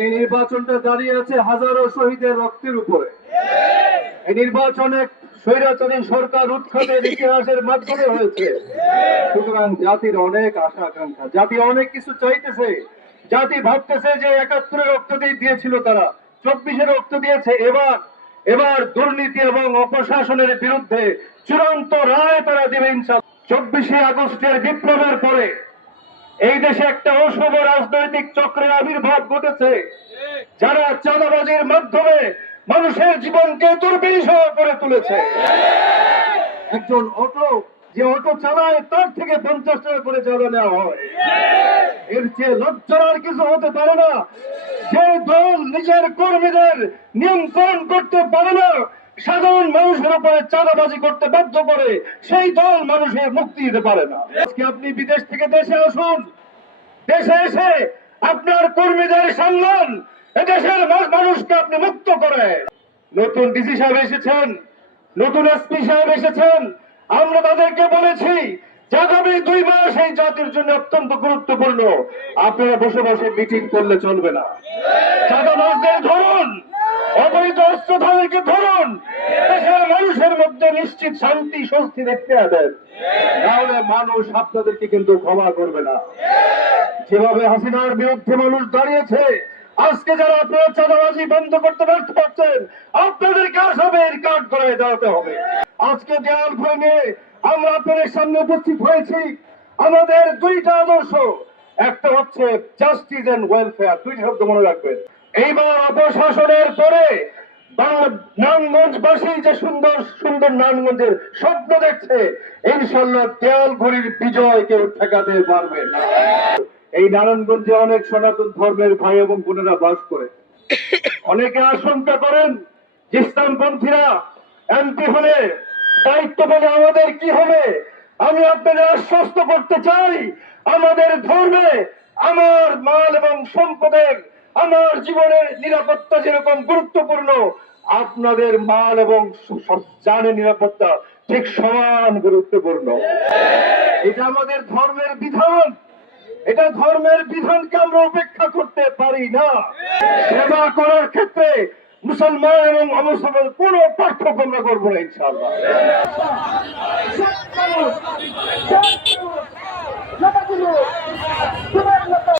এই নির্বাচনটা দাঁড়িয়ে আছে হাজারো শহীদের রক্তের উপরে। এই নির্বাচনে স্বৈরাচারী সরকার ইতিহাসের মাধ্যমে হয়েছে। সুতরাং জাতির অনেক আশা আকাঙ্ক্ষা, জাতি অনেক কিছু চাইতেছে। জাতি ভাবতেছে যে একাত্তরের রক্ত দিয়ে দিয়েছিল তারা চব্বিশের রক্ত দিয়েছে, এবার এবার দুর্নীতি এবং অপশাসনের বিরুদ্ধে চূড়ান্ত রায় তারা দেবে ইনশাল চব্বিশে আগস্টের বিপ্লবের পরে এই দেশে একটা অশুভ রাজনৈতিক চক্রের আবির্ভাব ঘটেছে, যারা চাঁদাবাজির মাধ্যমে মানুষের জীবনকে দুর্বিষহ করে তুলেছে। একজন অটো, যে অটো চালায় তার থেকে পঞ্চাশ টাকা করে চাঁদা নেওয়া হয়। এর চেয়ে লজ্জার আর কিছু হতে পারে না। যে দল নিজের কর্মীদের নিয়ন্ত্রণ করতে পারে না, সাধারণ মানুষের উপরে চাঁদাবাজি করতে বাধ্য করে, সেই দল মানুষের মুক্তি দিতে পারে না। আজকে আপনি বিদেশ থেকে দেশে আসুন। দেশে এসে আপনার কর্মীদের সামলান এদেশের মানুষকে আপনি মুক্ত করে। নতুন ডিসি সাহেব এসেছেন, নতুন এসপি সাহেব এসেছেন। আমরা তাদেরকে বলেছি আগামী দুই মাস এই জাতির জন্য অত্যন্ত গুরুত্বপূর্ণ। আপনারা বসে বসে মিটিং করলে চলবে না। চাঁদাবাজদের ধরুন, অবৈধ অস্ত্রধারীকে ধরুন, দেশের মানুষের মধ্যে নিশ্চিত শান্তি, স্বস্তি দেখতে দেন তাহলে মানুষ আপনাদেরকে কিন্তু ক্ষমা করবে না। যেভাবে হাসিনার বিরুদ্ধে মানুষ দাঁড়িয়েছে, আজকে যারা আপনারা চাঁদাবাজি বন্ধ করতে ব্যর্থ পারছেন আপনাদের কাজ হবে, এর কাজ করে দাঁড়াতে হবে। আজকে ঘুরে নিয়ে আমরা আপনাদের সামনে উপস্থিত হয়েছি। আমাদের দুইটা আদর্শ, একটা হচ্ছে জাস্টিস এন্ড ওয়েলফেয়ার দুইটা শব্দ মনে রাখবেন। এইবার অপশাসনের পরে বাংলা নারায়ণগঞ্জবাসী যে সুন্দর সুন্দর নারায়ণগঞ্জের স্বপ্ন দেখছে ইনশাল্লাহ দেয়াল ঘড়ির বিজয় কেউ ঠেকাতে পারবে। না এই নারায়ণগঞ্জে অনেক সনাতন ধর্মের ভাই এবং বোনেরা বাস করে। অনেকে আশঙ্কা করেন ইসলামপন্থীরা এমপি হলে দায়িত্ব পেলে আমাদের কি হবে? আমি আপনাদের আশ্বস্ত করতে চাই, আমাদের ধর্মে আমার মাল এবং সম্পদের, আমার জীবনের নিরাপত্তা যেরকম গুরুত্বপূর্ণ, আপনাদের মাল এবং জানের নিরাপত্তা ঠিক সমান গুরুত্বপূর্ণ। এটা আমাদের ধর্মের বিধান। এটা ধর্মের বিধানকে আমরা উপেক্ষা করতে পারি না। সেবা করার ক্ষেত্রে মুসলমান এবং অমুসলমান কোনো পার্থক্য আমরা করব না, ইনশাআল্লাহ।